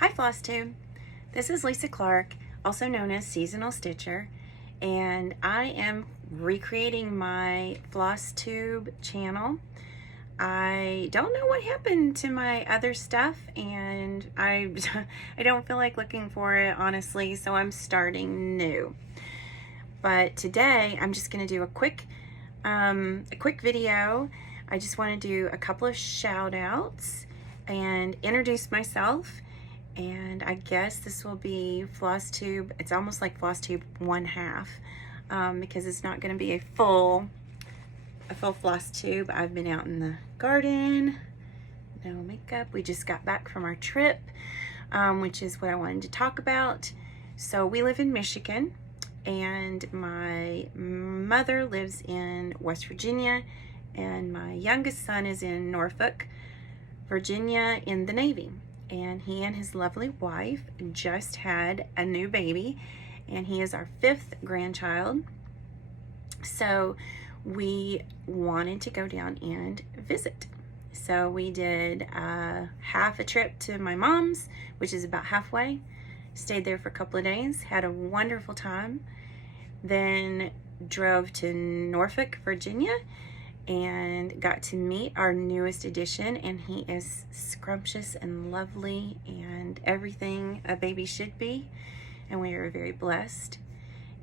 Hi FlossTube, this is Lisa Clark, also known as Seasonal Stitcher, and I am recreating my FlossTube channel. I don't know what happened to my other stuff, and I don't feel like looking for it, honestly, so I'm starting new. But today I'm just going to do a quick video. I just want to do a couple of shout outs and introduce myself. And I guess this will be FlossTube. It's almost like FlossTube 1/2 because it's not going to be a full FlossTube. I've been out in the garden, no makeup. We just got back from our trip, which is what I wanted to talk about. So we live in Michigan, and my mother lives in West Virginia, and my youngest son is in Norfolk, Virginia, in the Navy. And he and his lovely wife just had a new baby, and he is our 5th grandchild. So we wanted to go down and visit. So we did half a trip to my mom's, which is about halfway. Stayed there for a couple of days, had a wonderful time. Then drove to Norfolk, Virginia, and got to meet our newest addition, and he is scrumptious and lovely and everything a baby should be, and we are very blessed.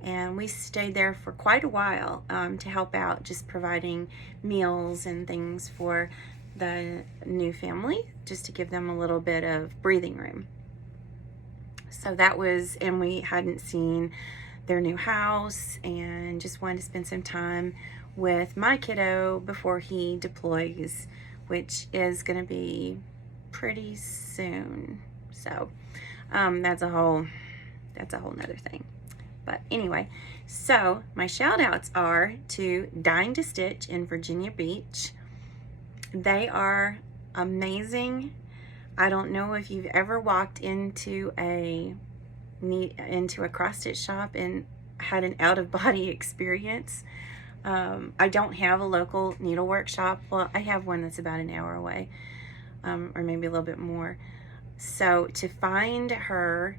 And we stayed there for quite a while to help out, just providing meals and things for the new family, just to give them a little bit of breathing room. So that was, and we hadn't seen their new house and just wanted to spend some time with my kiddo before he deploys, which is going to be pretty soon. So that's a whole nother thing. But anyway, so my shout outs are to Dying to Stitch in Virginia Beach. They are amazing. I don't know if you've ever walked into a cross stitch shop and had an out-of-body experience. I don't have a local needlework shop. Well, I have one that's about an hour away, or maybe a little bit more. So to find her,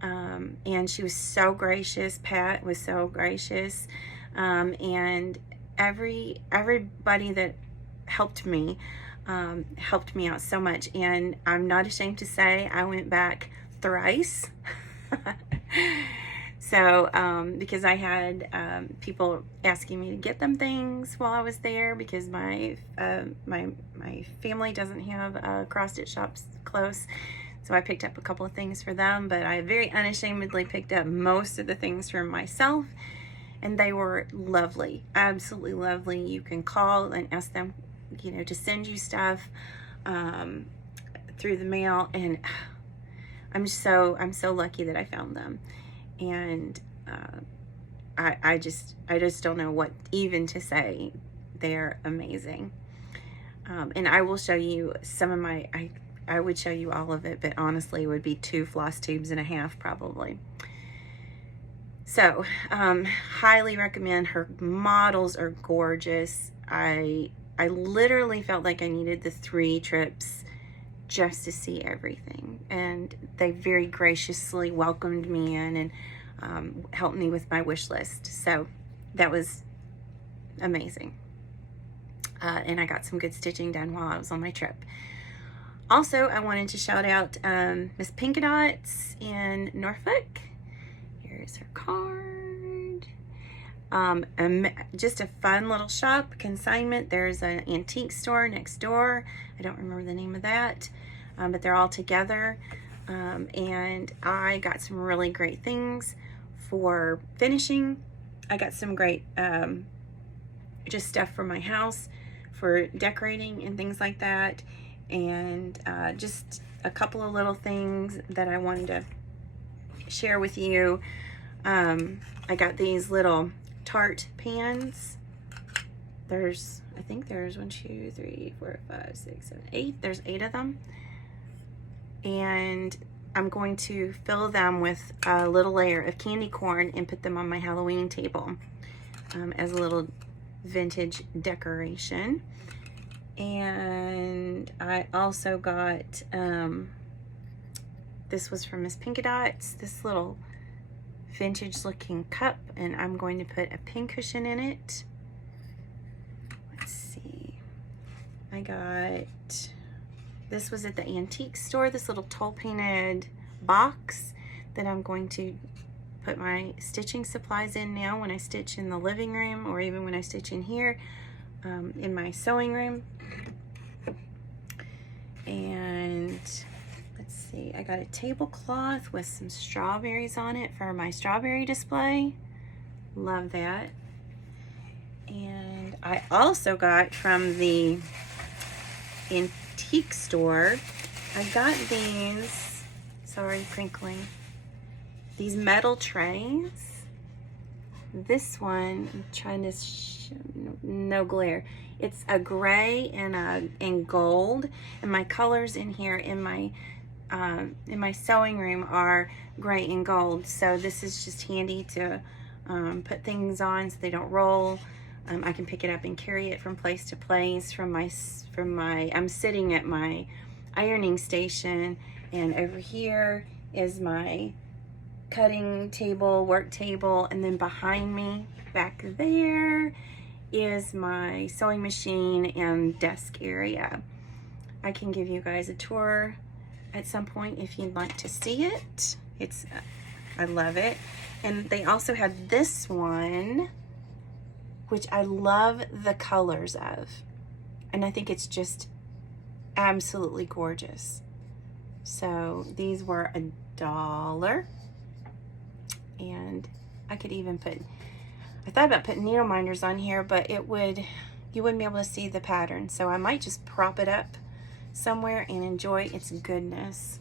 and she was so gracious, Pat was so gracious, and everybody that helped me out so much. And I'm not ashamed to say I went back thrice. So, because I had people asking me to get them things while I was there, because my family doesn't have cross stitch shops close, so I picked up a couple of things for them. But I very unashamedly picked up most of the things for myself, and they were lovely, absolutely lovely. You can call and ask them, to send you stuff through the mail, and I'm so lucky that I found them. And I just don't know what even to say. They're amazing. And I will show you some of my, I would show you all of it, but honestly it would be 2 FlossTubes and a half probably. So highly recommend. Her models are gorgeous. I literally felt like I needed the 3 trips just to see everything, and they very graciously welcomed me in and helped me with my wish list. So that was amazing, and I got some good stitching done while I was on my trip. Also, I wanted to shout out Miss Pinkadots in Norfolk. Here's her card. Just a fun little shop, consignment. There's an antique store next door. I don't remember the name of that, but they're all together. And I got some really great things for finishing. I got some great just stuff for my house for decorating and things like that, and just a couple of little things that I wanted to share with you. I got these little tart pans. I think there's 1, 2, 3, 4, 5, 6, 7, 8. There's 8 of them, and I'm going to fill them with a little layer of candy corn and put them on my Halloween table as a little vintage decoration. And I also got this was from Miss Pinka Dots, this little vintage looking cup, and I'm going to put a pincushion in it. Let's see. I got, this was at the antique store, this little toll painted box that I'm going to put my stitching supplies in now when I stitch in the living room, or even when I stitch in here in my sewing room. And let's see, I got a tablecloth with some strawberries on it for my strawberry display. Love that. And I also got from the antique store, I got these, sorry, crinkling, these metal trays. This one, I'm trying to, no glare. It's a gray and gold, and my colors in here in my sewing room are gray and gold. So this is just handy to put things on so they don't roll. I can pick it up and carry it from place to place. I'm sitting at my ironing station, and over here is my cutting table, work table, and then behind me back there is my sewing machine and desk area. I can give you guys a tour at some point if you'd like to see it. I love it. And they also have this one, which I love the colors of, and I think it's just absolutely gorgeous. So these were $1, and I could even put, I thought about putting needle minders on here, but you wouldn't be able to see the pattern. So I might just prop it up somewhere and enjoy its goodness.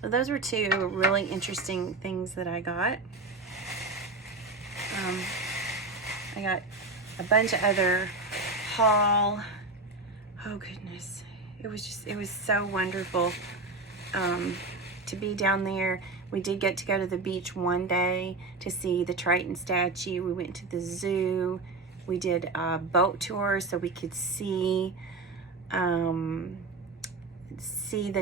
So those were two really interesting things that I got. I got a bunch of other haul. Oh goodness. It was so wonderful to be down there. We did get to go to the beach one day to see the Triton statue. We went to the zoo. We did a boat tour so we could see the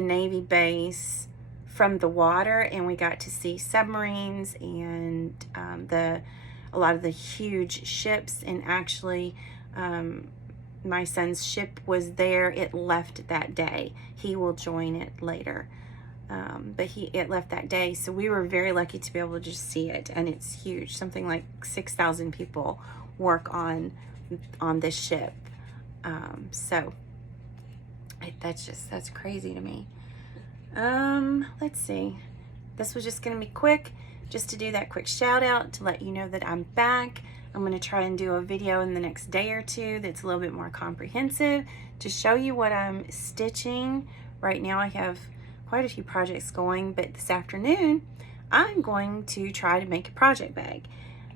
Navy base from the water, and we got to see submarines and a lot of the huge ships. And actually my son's ship was there. It left that day. He will join it later. But it left that day, so we were very lucky to be able to just see it, and it's huge. Something like 6,000 people work on this ship. So that's crazy to me. Let's see. This was just gonna be quick, just to do that quick shout out to let you know that I'm back. I'm gonna try and do a video in the next day or two that's a little bit more comprehensive to show you what I'm stitching. Right now I have quite a few projects going, but this afternoon I'm going to try to make a project bag.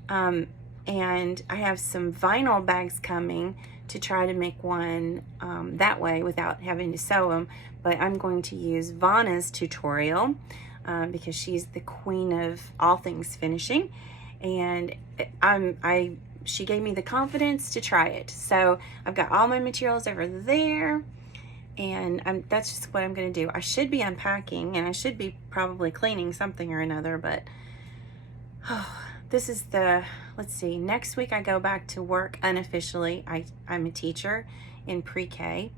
And I have some vinyl bags coming to try to make one that way without having to sew them. But I'm going to use Vanna's tutorial because she's the queen of all things finishing, and she gave me the confidence to try it. So I've got all my materials over there, and that's just what I'm going to do. I should be unpacking, and I should be probably cleaning something or another, but this is let's see, next week I go back to work unofficially. I'm a teacher in pre-K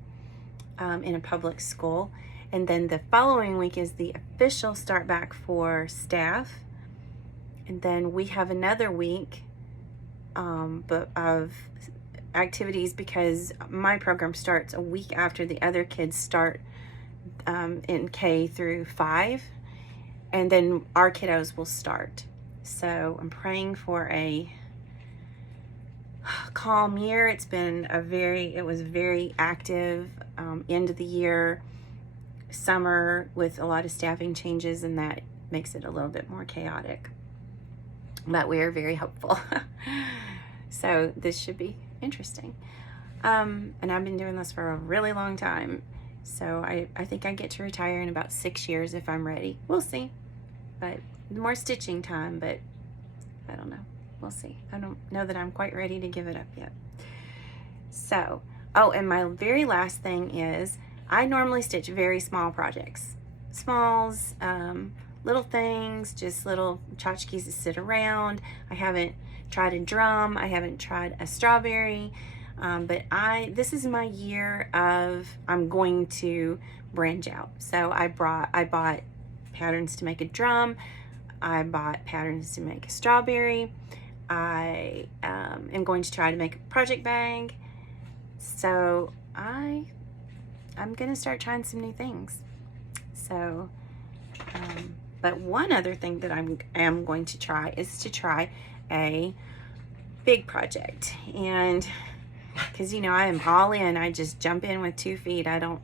in a public school, and then the following week is the official start back for staff, and then we have another week but of activities because my program starts a week after the other kids start in K through 5, and then our kiddos will start. So I'm praying for a calm year. It was very active end of the year, summer, with a lot of staffing changes, and that makes it a little bit more chaotic, but we are very hopeful. So this should be interesting. And I've been doing this for a really long time, so I think I get to retire in about 6 years if I'm ready. We'll see. But more stitching time, but I don't know. We'll see. I don't know that I'm quite ready to give it up yet. So, oh, and my very last thing is I normally stitch very small projects. smalls, little things, just little tchotchkes to sit around. I haven't tried a drum. I haven't tried a strawberry. But this is my year of, I'm going to branch out. So I bought patterns to make a drum. I bought patterns to make a strawberry. I am going to try to make a project bag. So I'm going to start trying some new things. So, but one other thing that I am going to try is to try a big project. And because, you know, I am all in. I just jump in with 2 feet. I don't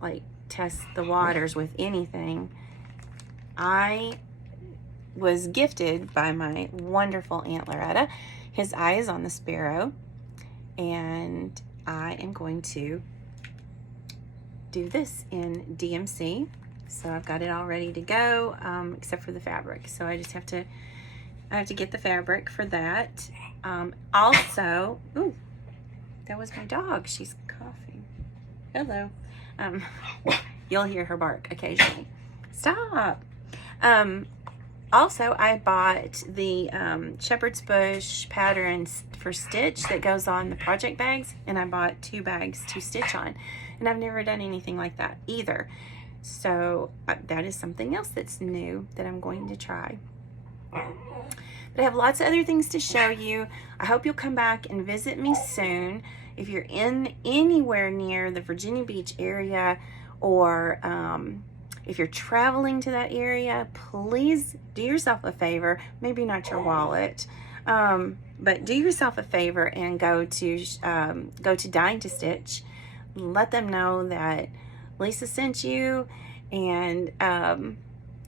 like test the waters with anything. I was gifted by my wonderful Aunt Loretta his eye is on the sparrow, and I am going to do this in DMC. So I've got it all ready to go, except for the fabric. So I have to get the fabric for that. Also, ooh, that was my dog. She's coughing. Hello. You'll hear her bark occasionally. Stop. Also, I bought the shepherd's bush patterns for stitch that goes on the project bags, and I bought 2 bags to stitch on, and I've never done anything like that either. So that is something else that's new that I'm going to try. But I have lots of other things to show you. I hope you'll come back and visit me soon. If you're in anywhere near the Virginia Beach area, or if you're traveling to that area, please do yourself a favor, maybe not your wallet, but do yourself a favor and go to Dying to Stitch. Let them know that Lisa sent you, and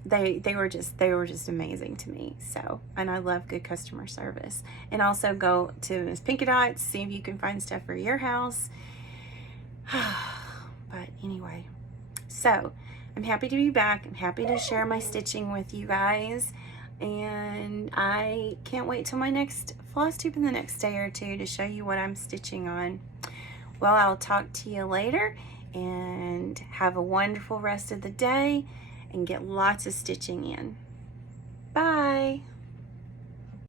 they were just amazing to me. So, and I love good customer service. And also go to Miss Pinky Dots, see if you can find stuff for your house. But anyway, so I'm happy to be back. I'm happy to share my stitching with you guys, and I can't wait till my next floss tube in the next day or 2 to show you what I'm stitching on. Well, I'll talk to you later, and have a wonderful rest of the day, and get lots of stitching in. Bye.